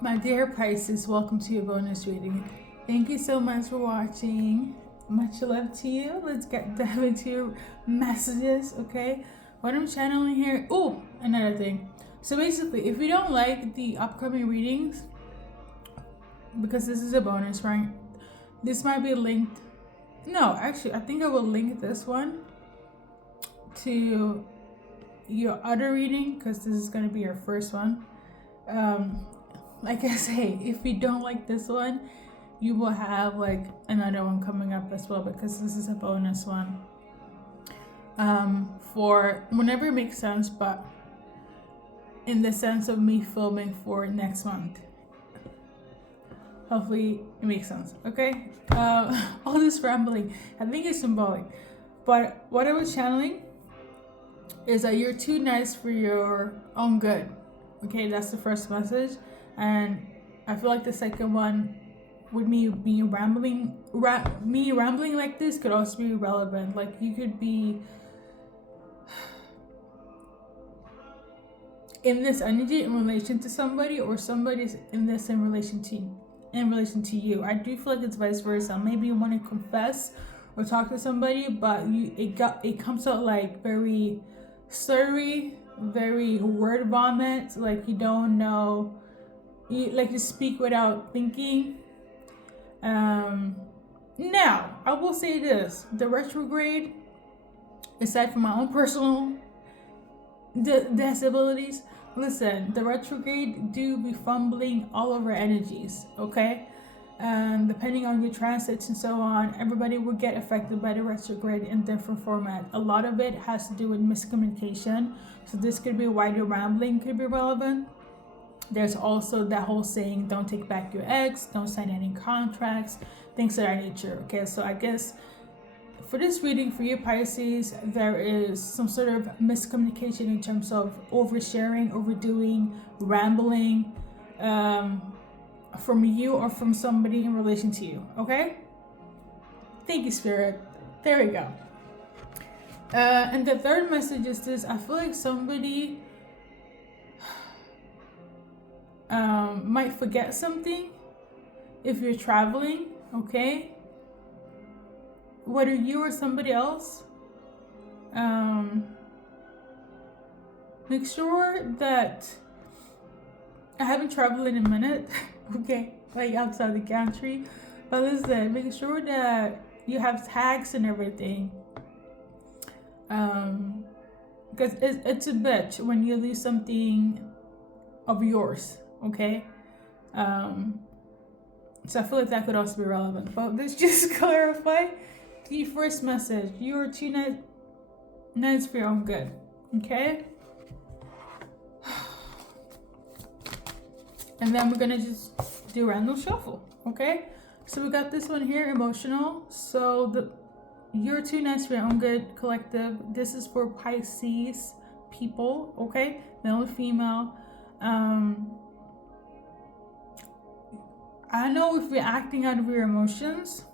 My dear Pisces, welcome to your bonus reading. Thank you so much for watching. Much love to you. Let's dive into your messages, okay? What I'm channeling here. Oh, another thing. So basically, if you don't like the upcoming readings, because this is a bonus, right? This might be linked. No, actually, I think I will link this one to your other reading because this is going to be your first one. Like I say, if you don't like this one, you will have like another one coming up as well because this is a bonus one. For whenever it makes sense, but in the sense of me filming for next month. Hopefully it makes sense, okay? All this rambling, I think it's symbolic. But what I was channeling is that you're too nice for your own good. Okay, that's the first message. And I feel like the second one, with me being rambling like this could also be relevant. Like you could be in this energy in relation to somebody, or somebody's in this in relation to you. I do feel like it's vice versa. Maybe you want to confess or talk to somebody, but it comes out like very slurry, very word vomit, like you don't know. You like to speak without thinking. Now, I will say this. The retrograde, aside from my own personal disabilities, listen, the retrograde do be fumbling all over energies, okay? Depending on your transits and so on, everybody will get affected by the retrograde in different format. A lot of it has to do with miscommunication. So this could be why the rambling could be relevant. There's also that whole saying, don't take back your ex, don't sign any contracts, things of that nature. Okay, so I guess for this reading for you Pisces, there is some sort of miscommunication in terms of oversharing, overdoing, rambling from you or from somebody in relation to you. Okay? Thank you, Spirit. There we go. And the third message is this. I feel like somebody might forget something if you're traveling, okay? Whether you or somebody else, make sure that I haven't traveled in a minute, okay, like outside the country, but listen, make sure that you have tags and everything, because it's a bitch when you lose something of yours, okay? So I feel like that could also be relevant. But let's just clarify the first message. You're too nice for your own good, okay? And then we're gonna just do random shuffle, okay? So we got this one here, emotional. So you're too nice for your own good collective. This is for Pisces people, okay? Male and female. I know if you're acting out of your emotions,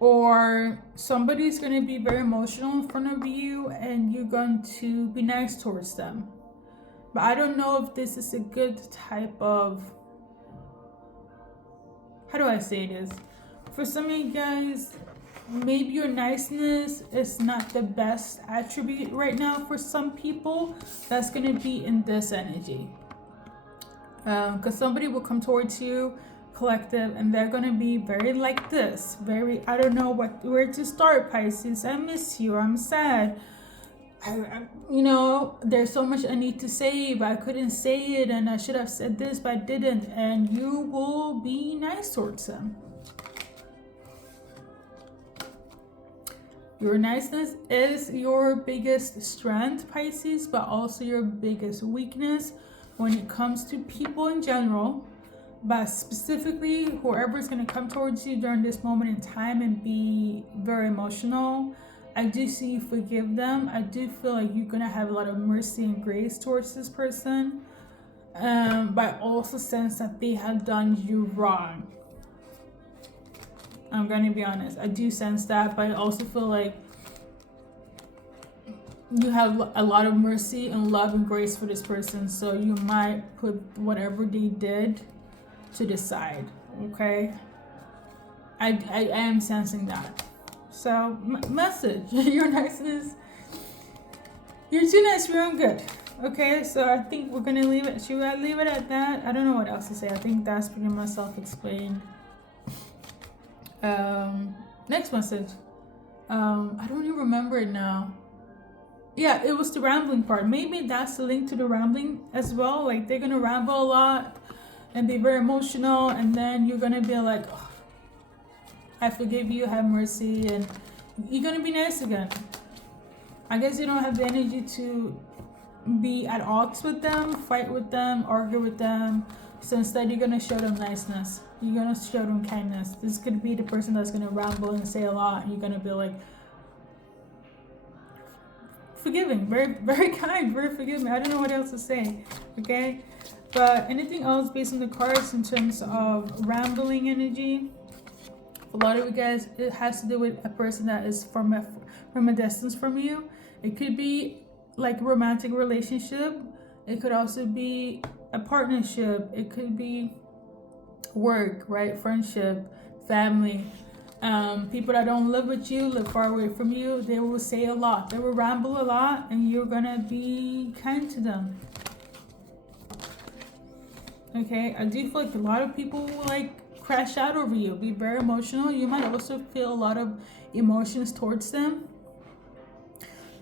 or somebody's going to be very emotional in front of you and you're going to be nice towards them. But I don't know if this is a good type of, how do I say this? For some of you guys, maybe your niceness is not the best attribute right now. For some people, that's going to be in this energy. Because somebody will come towards you, collective, and they're going to be very like this. Very, I don't know where to start, Pisces. I miss you. I'm sad. There's so much I need to say, but I couldn't say it, and I should have said this, but I didn't. And you will be nice towards them. Your niceness is your biggest strength, Pisces, but also your biggest weakness when it comes to people in general, but specifically whoever's going to come towards you during this moment in time and be very emotional. I do see you forgive them. I do feel like you're going to have a lot of mercy and grace towards this person, but I also sense that they have done you wrong. I'm going to be honest. I do sense that, but I also feel like you have a lot of mercy and love and grace for this person, so you might put whatever they did to the side. Okay, I am sensing that. So message, you're niceness, you're too nice for your own good. Okay, so I think we're gonna leave it. Should I leave it at that? I don't know what else to say. I think that's pretty much self-explained. Next message. I don't even remember it now. Yeah, it was the rambling part. Maybe that's the link to the rambling as well. Like, they're gonna ramble a lot and be very emotional, and then you're gonna be like, oh, I forgive you, have mercy, and you're gonna be nice again. I guess you don't have the energy to be at odds with them, fight with them, argue with them. So instead, you're gonna show them niceness. You're gonna show them kindness. This could be the person that's gonna ramble and say a lot, and you're gonna be like, forgiving, very, very kind, very forgiving. I don't know what else to say. Okay, but anything else based on the cards in terms of rambling energy? A lot of you guys, it has to do with a person that is from a distance from you. It could be like a romantic relationship. It could also be a partnership. It could be work, right? Friendship, family. People that don't live with you, live far away from you, they will say a lot. They will ramble a lot, and you're gonna be kind to them. Okay, I do feel like a lot of people will like crash out over you, be very emotional. You might also feel a lot of emotions towards them.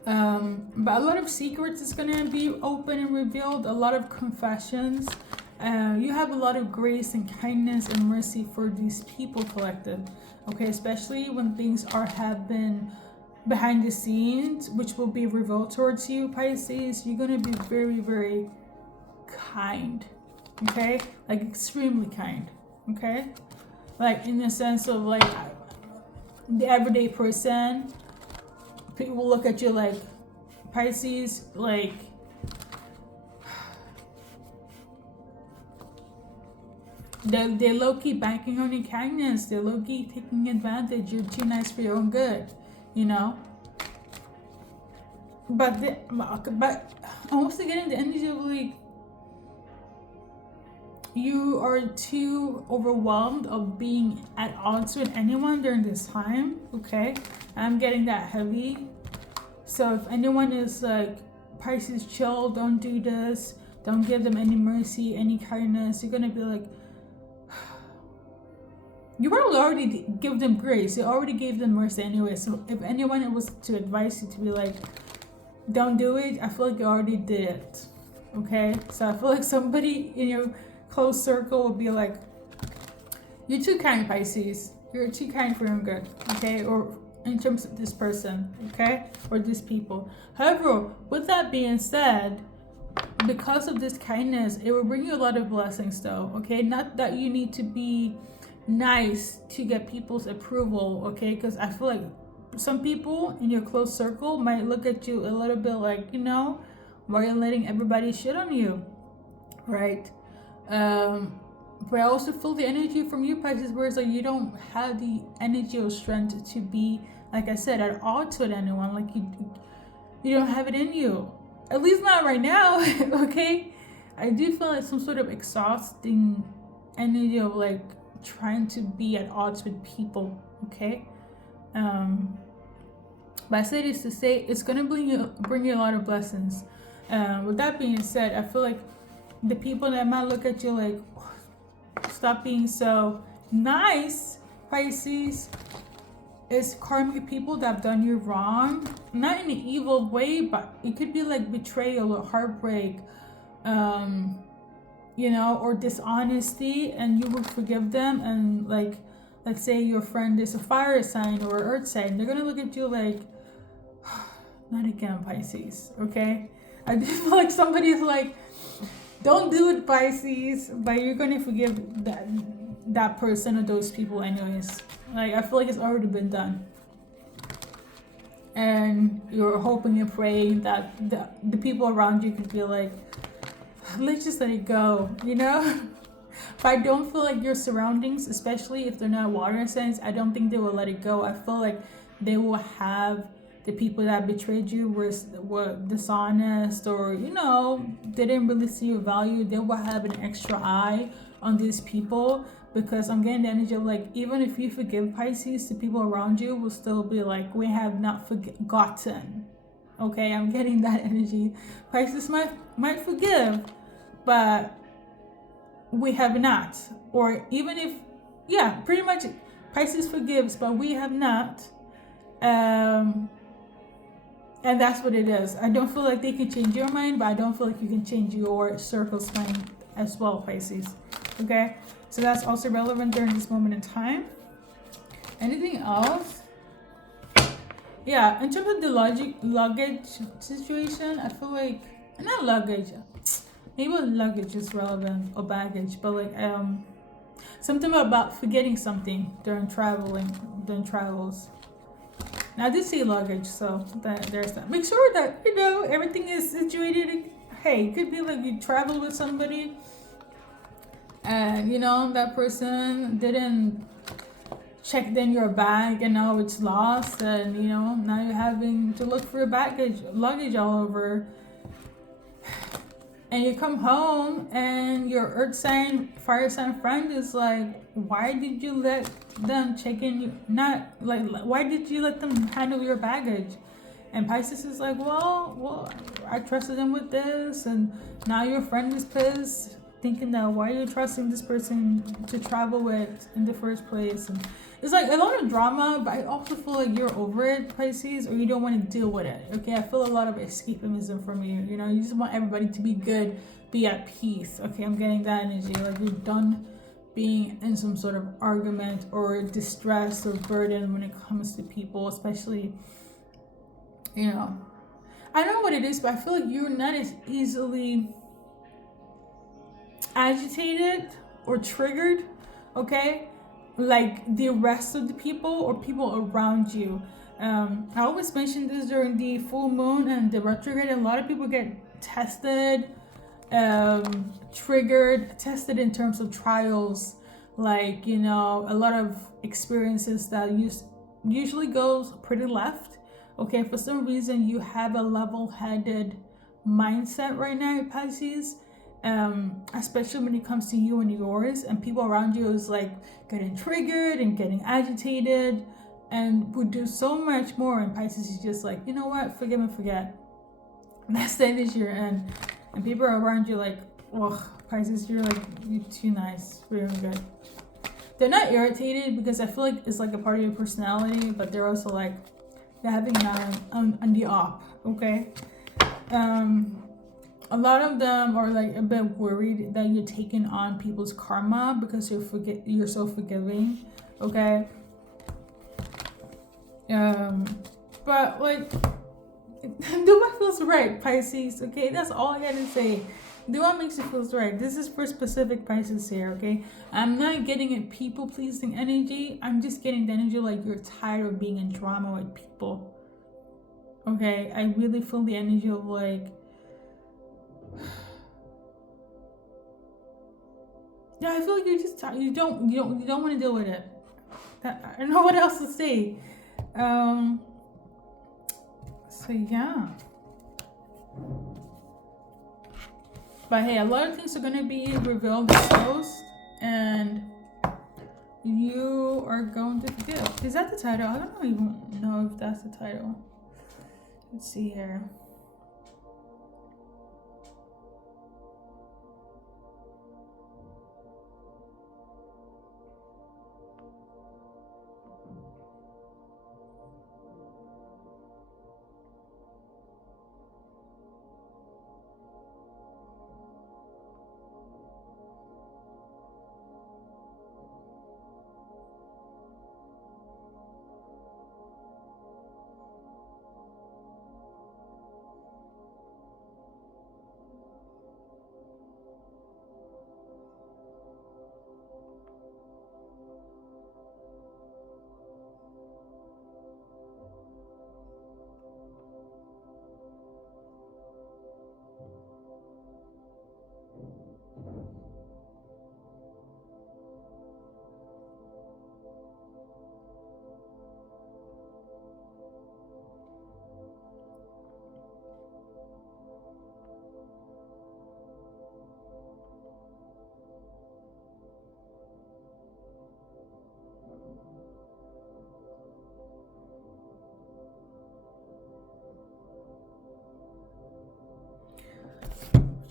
But a lot of secrets is gonna be open and revealed. A lot of confessions. You have a lot of grace and kindness and mercy for these people collective. Okay, especially when things have been behind the scenes, which will be revealed towards you, Pisces. You're gonna be very, very kind. Okay, like extremely kind. Okay, like in the sense of like the everyday person. People will look at you like, Pisces, like, they're low-key banking on your kindness. They're low-key taking advantage. You're too nice for your own good, you know. But I'm also getting the energy of like, you are too overwhelmed of being at odds with anyone during this time. Okay, I'm getting that heavy. So if anyone is like, Pisces, chill, don't do this, don't give them any mercy, any kindness, you're gonna be like, you probably already give them grace. You already gave them mercy anyway. So if anyone was to advise you to be like, don't do it, I feel like you already did it. Okay, so I feel like somebody in your close circle would be like, you're too kind, Pisces. You're too kind for your own good. Okay, or in terms of this person, okay, or these people. However, with that being said, because of this kindness, it will bring you a lot of blessings though. Okay, not that you need to be nice to get people's approval. Okay, because I feel like some people in your close circle might look at you a little bit like, you know, why are you letting everybody shit on you, right? But I also feel the energy from you, Pisces, where it's like you don't have the energy or strength to be, like I said, at odds with anyone. Like you don't have it in you, at least not right now. Okay, I do feel like some sort of exhausting energy of like trying to be at odds with people. Okay, but I say this to say it's gonna bring you a lot of blessings. With that being said, I feel like the people that might look at you like, stop being so nice, Pisces, is karmic people that have done you wrong. Not in an evil way, but it could be like betrayal or heartbreak, you know, or dishonesty, and you will forgive them. And like, let's say your friend is a fire sign or an earth sign, they're gonna look at you like, not again, Pisces. Okay, I just feel like somebody's like, don't do it, Pisces, but you're gonna forgive that person or those people anyways. Like, I feel like it's already been done, and you're hoping and praying that the people around you could be like, let's just let it go, you know. But I don't feel like your surroundings, especially if they're not water signs, I don't think they will let it go. I feel like they will have the people that betrayed you were dishonest, or didn't really see your value. They will have an extra eye on these people, because I'm getting the energy of like, even if you forgive Pisces, the people around you will still be like, we have not forgotten. Okay, I'm getting that energy. Pisces might forgive, but we have not. Or even if, yeah, pretty much Pisces forgives, but we have not. And that's what it is. I don't feel like they can change your mind, but I don't feel like you can change your circle's mind as well, Pisces. Okay, so that's also relevant during this moment in time. Anything else? Yeah, in terms of the luggage situation, I feel like, not luggage, maybe luggage is relevant, or baggage, but like something about forgetting something during travels. Now I did say luggage, so there's that. Make sure that everything is situated. Hey, it could be like you travel with somebody, and that person didn't check in your bag, and now it's lost, and now you're having to look for your luggage all over. And you come home and your earth sign, fire sign friend is like, why did you let them check in? Why did you let them handle your baggage? And Pisces is like, well, I trusted them with this, and now your friend is pissed, thinking that why are you trusting this person to travel with in the first place? And it's like a lot of drama, but I also feel like you're over it, Pisces, or you don't want to deal with it. Okay, I feel a lot of escapism from you. You just want everybody to be good, be at peace. Okay, I'm getting that energy. Like you're done being in some sort of argument or distress or burden when it comes to people, especially, I don't know what it is, but I feel like you're not as easily agitated or triggered, okay, like the rest of the people or people around you. I always mention this during the full moon and the retrograde. A lot of people get tested, triggered, tested in terms of trials, like a lot of experiences that usually goes pretty left. Okay, for some reason you have a level-headed mindset right now, Pisces. Especially when it comes to you and yours, and people around you is like getting triggered and getting agitated and would do so much more, and Pisces is just like, you know what, forgive and forget. That's the energy you're in, and people around you like, oh, Pisces, you're too nice, really good. They're not irritated because I feel like it's like a part of your personality, but they're also like, they're having an eye on the op, okay? A lot of them are like a bit worried that you're taking on people's karma because you're so forgiving, okay? But like, do what feels right, Pisces, okay? That's all I gotta say. Do what makes you feel right. This is for specific Pisces here, okay? I'm not getting a people-pleasing energy. I'm just getting the energy like you're tired of being in drama with people, okay? I really feel the energy of like, yeah, I feel like you're just tired. You don't want to deal with it. I don't know what else to say. So yeah. But hey, a lot of things are gonna be revealed, exposed, and you are going to forgive. Is that the title? I don't even know if that's the title. Let's see here.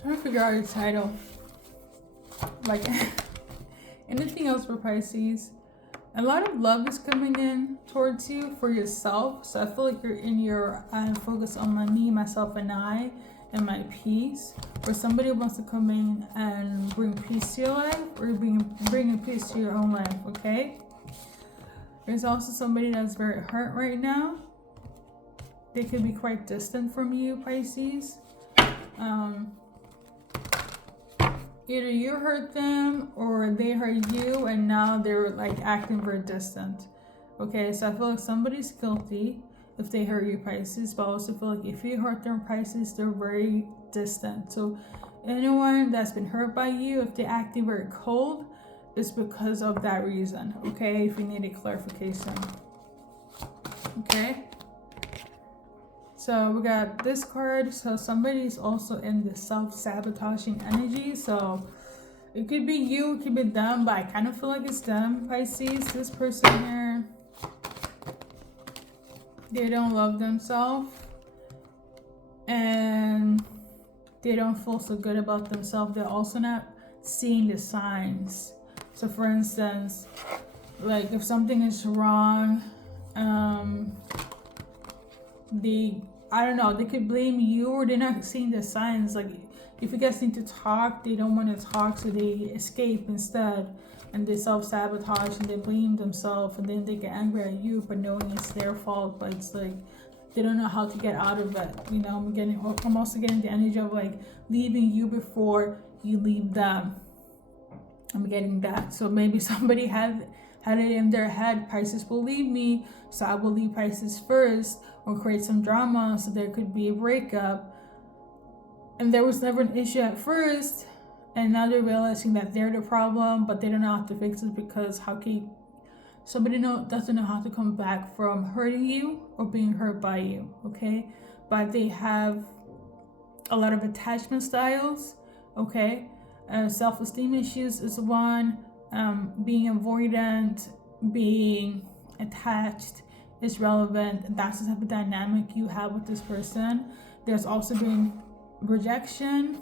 trying to figure out your title. Like anything else for Pisces? A lot of love is coming in towards you for yourself. So I feel like you're in your focus on me, myself, and I, and my peace. Or somebody wants to come in and bring peace to your life, or bringing peace to your own life. Okay. There's also somebody that's very hurt right now. They could be quite distant from you, Pisces. Either you hurt them or they hurt you, and now they're like acting very distant. Okay, so I feel like somebody's guilty if they hurt you, Pisces, but I also feel like if you hurt them, Pisces, they're very distant. So anyone that's been hurt by you, if they're acting very cold, it's because of that reason. Okay, if you need a clarification. Okay. So we got this card. So somebody's also in the self-sabotaging energy. So it could be you, it could be them, but I kind of feel like it's them, Pisces. This person here, they don't love themselves. And they don't feel so good about themselves. They're also not seeing the signs. So for instance, like if something is wrong, I don't know, they could blame you, or they're not seeing the signs. Like if you guys need to talk, they don't want to talk, so they escape instead, and they self-sabotage and they blame themselves, and then they get angry at you, but knowing it's their fault, but it's like they don't know how to get out of it. You know, I'm also getting the energy of like leaving you before you leave them. I'm getting that. So maybe somebody had it in their head, Pisces will leave me, so I will leave Pisces first, or create some drama so there could be a breakup. And there was never an issue at first, and now they're realizing that they're the problem, but they don't know how to fix it, because somebody doesn't know how to come back from hurting you or being hurt by you. Okay, but they have a lot of attachment styles. Okay, self-esteem issues is one. Being avoidant, being attached is relevant. That's the type of dynamic you have with this person. There's also been rejection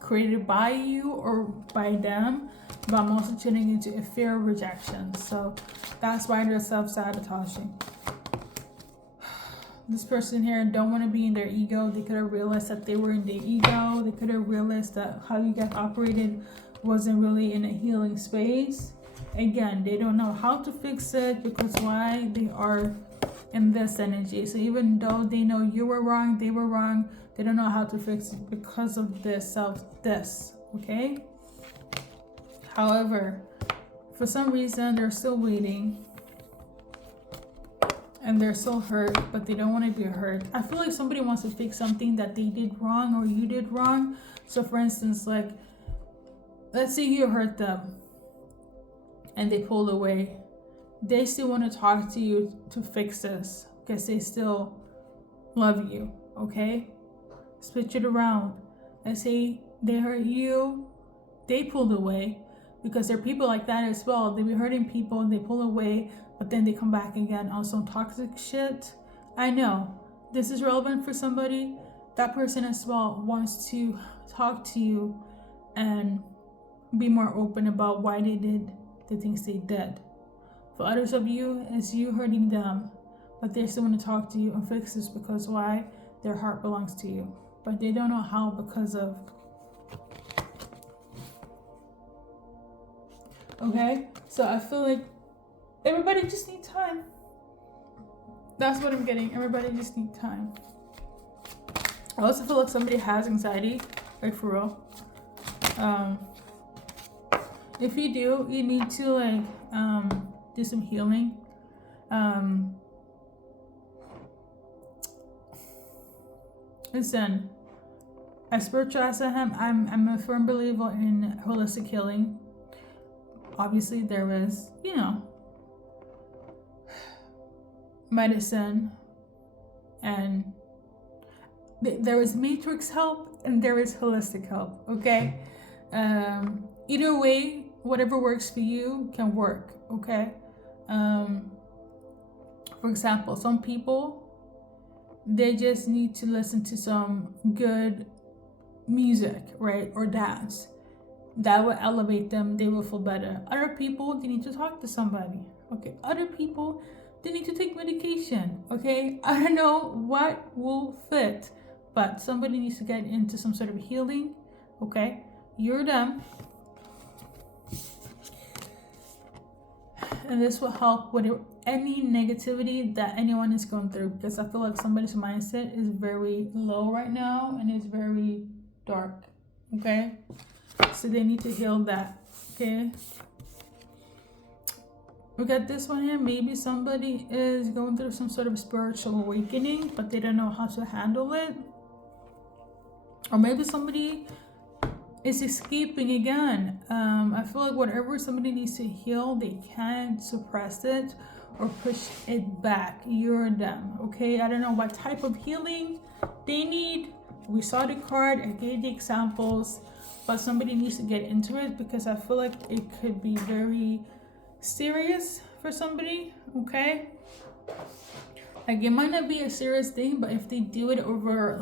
created by you or by them, but I'm also tuning into a fear of rejection. So that's why they're self-sabotaging. This person here don't want to be in their ego. They could have realized that they were in their ego. They could have realized that how you guys operated wasn't really in a healing space. Again, they don't know how to fix it, because why? They are in this energy. So even though they know you were wrong, they were wrong, they don't know how to fix it because of this okay? However, for some reason, they're still waiting. And they're so hurt, but they don't want to be hurt. I feel like somebody wants to fix something that they did wrong or you did wrong. So for instance, like, let's say you hurt them and they pulled away. They still want to talk to you to fix this, because they still love you, okay? Switch it around. Let's say they hurt you, they pulled away, because there are people like that as well. They be hurting people and they pull away, but then they come back again on some toxic shit. I know this is relevant for somebody. That person as well wants to talk to you and be more open about why they did the things they did. For others of you, it's you hurting them, but they still want to talk to you and fix this, because why? Their heart belongs to you, but they don't know how, because of. Okay, so I feel like everybody just needs time. That's what I'm getting. Everybody just needs time. I also feel like somebody has anxiety, like for real. If you do, you need to like do some healing. Listen, as spiritual as I am, I'm a firm believer in holistic healing. Obviously, there is, medicine, and there is matrix help and there is holistic help. Okay, either way, whatever works for you can work. Okay, for example, some people, they just need to listen to some good music, right, or dance. That will elevate them. They will feel better. Other people, they need to talk to somebody. Okay. Other people, they need to take medication. Okay. I don't know what will fit, but somebody needs to get into some sort of healing. Okay. You're them. And this will help with any negativity that anyone is going through, because I feel like somebody's mindset is very low right now and it's very dark. Okay. So they need to heal that. Okay. We got this one here. Maybe somebody is going through some sort of spiritual awakening, but they don't know how to handle it. Or maybe somebody is escaping again. I feel like whatever somebody needs to heal, they can't suppress it or push it back. You're them. Okay. I don't know what type of healing they need. We saw the card. I gave the examples. But somebody needs to get into it, because I feel like it could be very serious for somebody. Okay. Like, it might not be a serious thing, but if they do it over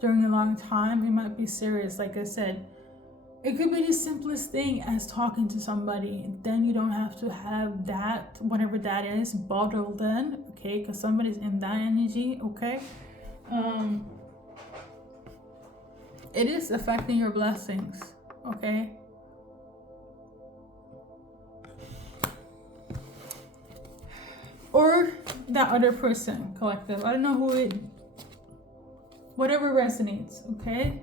during a long time, it might be serious. Like I said, it could be the simplest thing as talking to somebody. Then you don't have to have that, whatever that is, bottled in. Okay. Because somebody's in that energy. Okay. It is affecting your blessings. Okay. Or that other person, collective. I don't know who it, whatever resonates. Okay.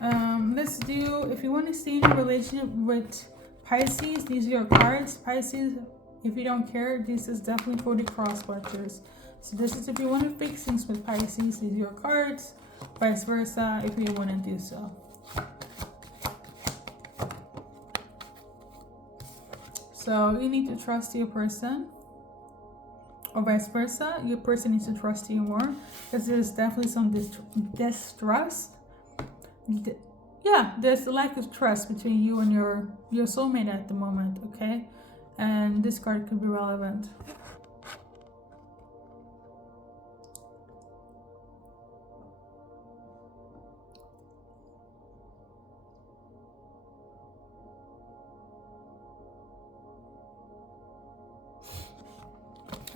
Let's do, if you want to stay in a relationship with Pisces, these are your cards. Pisces, if you don't care, this is definitely for the cross-watchers. So this is if you want to fix things with Pisces, these are your cards. Vice versa, if you want to do so. So you need to trust your person, or vice versa. Your person needs to trust you more, because there's definitely some distrust. There's a lack of trust between you and your soulmate at the moment. Okay, and this card could be relevant.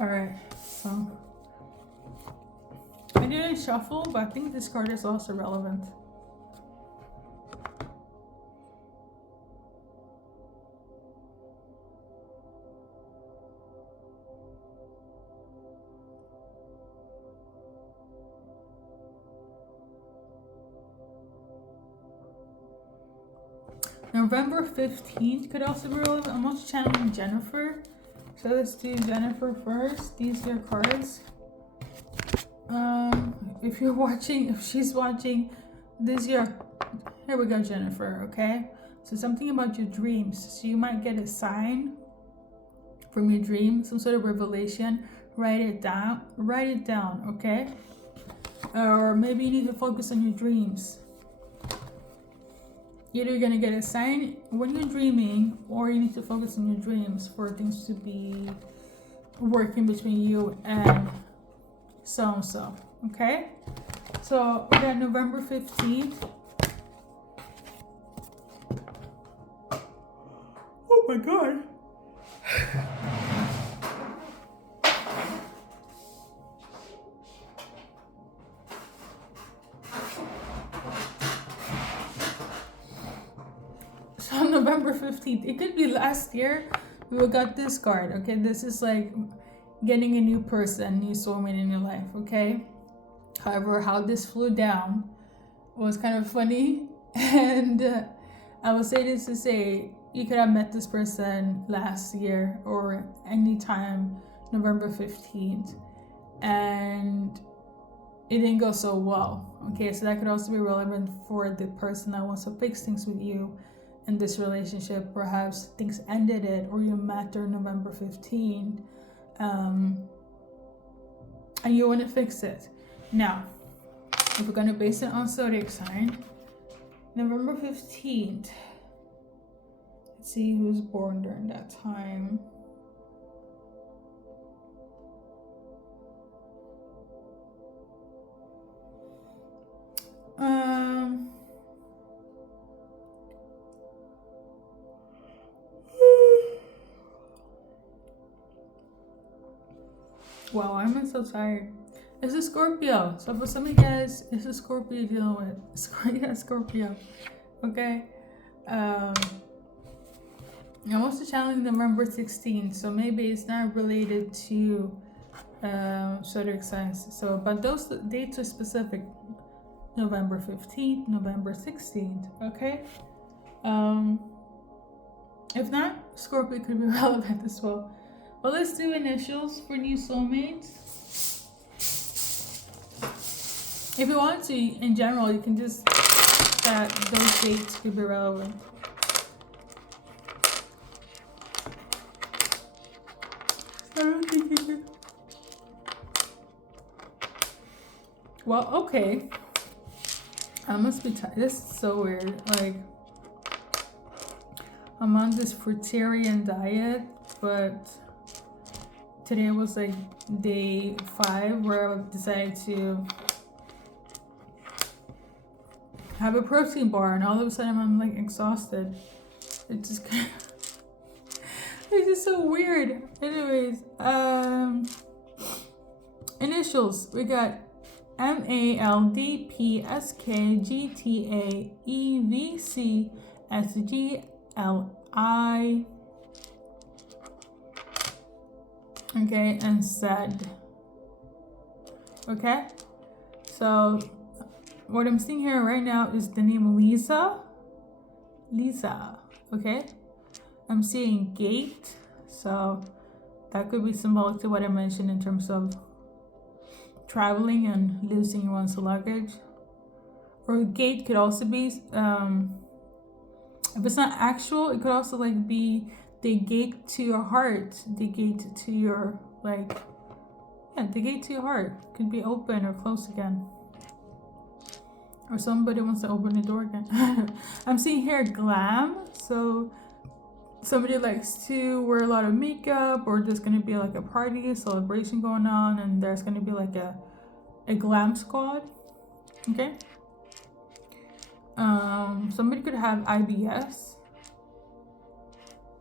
All right, so I didn't shuffle, but I think this card is also relevant. November 15th could also be relevant. I'm also channeling Jennifer. So let's do Jennifer first. These are your cards. If you're watching, if she's watching, this is your, here we go, Jennifer. Okay. So something about your dreams. So you might get a sign from your dream, some sort of revelation. Write it down. Write it down. Okay. Or maybe you need to focus on your dreams. Either you're going to get a sign when you're dreaming, or you need to focus on your dreams for things to be working between you and so-and-so. Okay? So, we got November 15th. Oh my God. So November 15th, it could be last year, we got this card. Okay, this is like getting a new person, new soulmate in your life. Okay, however, how this flew down was kind of funny, and I will say this to say you could have met this person last year or anytime November 15th, and it didn't go so well. Okay, so that could also be relevant for the person that wants to fix things with you in this relationship. Perhaps things ended it, or you met her November 15th, and you want to fix it. Now, if we're going to base it on zodiac sign, November 15th, let's see who's born during that time. Wow, I'm so tired. It's a Scorpio. So for some of you guys, it's a Scorpio dealing with. Yeah, Scorpio. Okay. I'm also channeling November 16th, so maybe it's not related to zodiac signs. So, but those dates are specific. November 15th, November 16th. Okay. If not, Scorpio could be relevant as well. But let's do initials for new soulmates. If you want to, in general, you can just that those dates could be relevant. I don't think you can. Well, okay. I must be tired. This is so weird. Like, I'm on this fruitarian diet, but today was like day 5 where I decided to have a protein bar, and all of a sudden I'm like exhausted. It just it's just so weird. Anyways, initials. We got MALDPSKGTAEVCSGLI. Okay, and said. Okay, so what I'm seeing here right now is the name Lisa. Okay, I'm seeing gate, so that could be symbolic to what I mentioned in terms of traveling and losing one's luggage. Or gate could also be, if it's not actual, it could also like be the gate to your heart, the gate to your the gate to your heart could be open or closed again. Or somebody wants to open the door again. I'm seeing here glam, so somebody likes to wear a lot of makeup, or there's gonna be like a party, a celebration going on, and there's gonna be like a glam squad. Okay. Somebody could have IBS.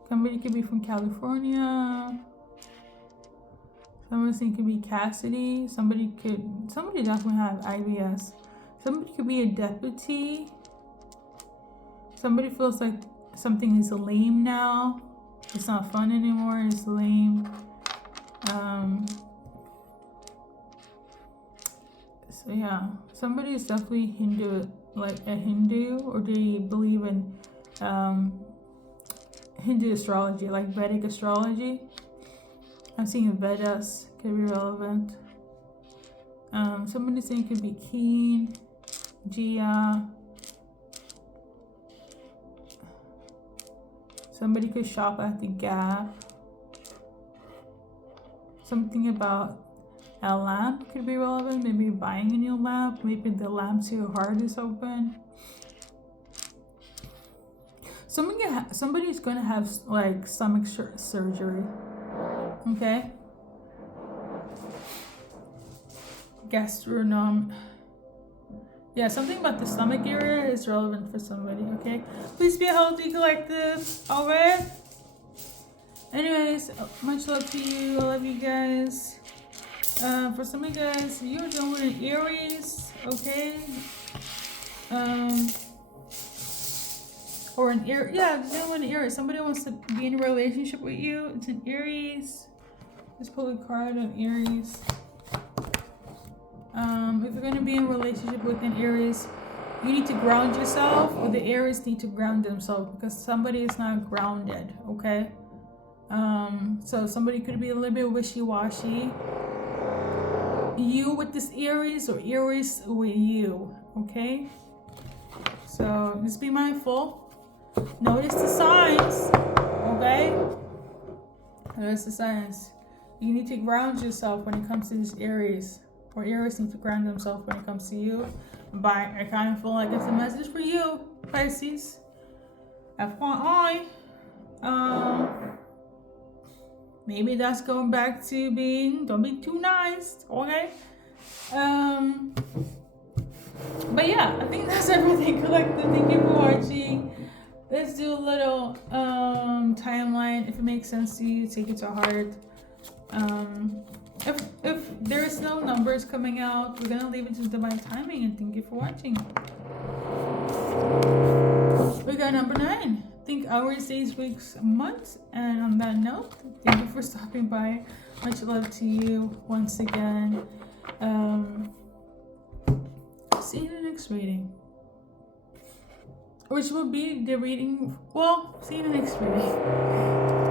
Somebody could be from California. Someone saying could be Cassidy. Somebody definitely have IBS. Somebody could be a deputy. Somebody feels like something is lame now. It's not fun anymore. It's lame. So yeah, somebody is definitely Hindu, like a Hindu, or they believe in Hindu astrology, like Vedic astrology. I'm seeing Vedas could be relevant. Somebody saying could be Keen, Gia. Somebody could shop at the Gap. Something about a lamp could be relevant. Maybe buying a new lamp. Maybe the lamp to your heart is open. Somebody's gonna have like stomach surgery. Okay. Gastronome. Yeah, something about the stomach area is relevant for somebody. Okay. Please be healthy, collective. Alright. Anyways, much love to you. I love you guys. For some of you guys, you're dealing with an Aries, okay? Or an Aries, yeah, dealing with an Aries. Somebody wants to be in a relationship with you. It's an Aries. Let's pull a card on Aries. If you're gonna be in a relationship with an Aries, you need to ground yourself, or the Aries need to ground themselves, because somebody is not grounded, okay? So somebody could be a little bit wishy-washy. You with this Aries, or Aries with you, okay? So just be mindful. Notice the signs, okay? Notice the signs. You need to ground yourself when it comes to this Aries, or Aries need to ground themselves when it comes to you. But I kind of feel like it's a message for you, Pisces. FYI. Maybe that's going back to being, don't be too nice, okay? But yeah, I think that's everything, collective. Thank you for watching. Let's do a little timeline. If it makes sense to you, take it to heart. If there's no numbers coming out, we're gonna leave it to divine timing, and thank you for watching. We got number 9. Think hours, days, weeks, months. And on that note, thank you for stopping by. Much love to you once again. See you in the next reading. Which will be the reading. Well, see you in the next reading.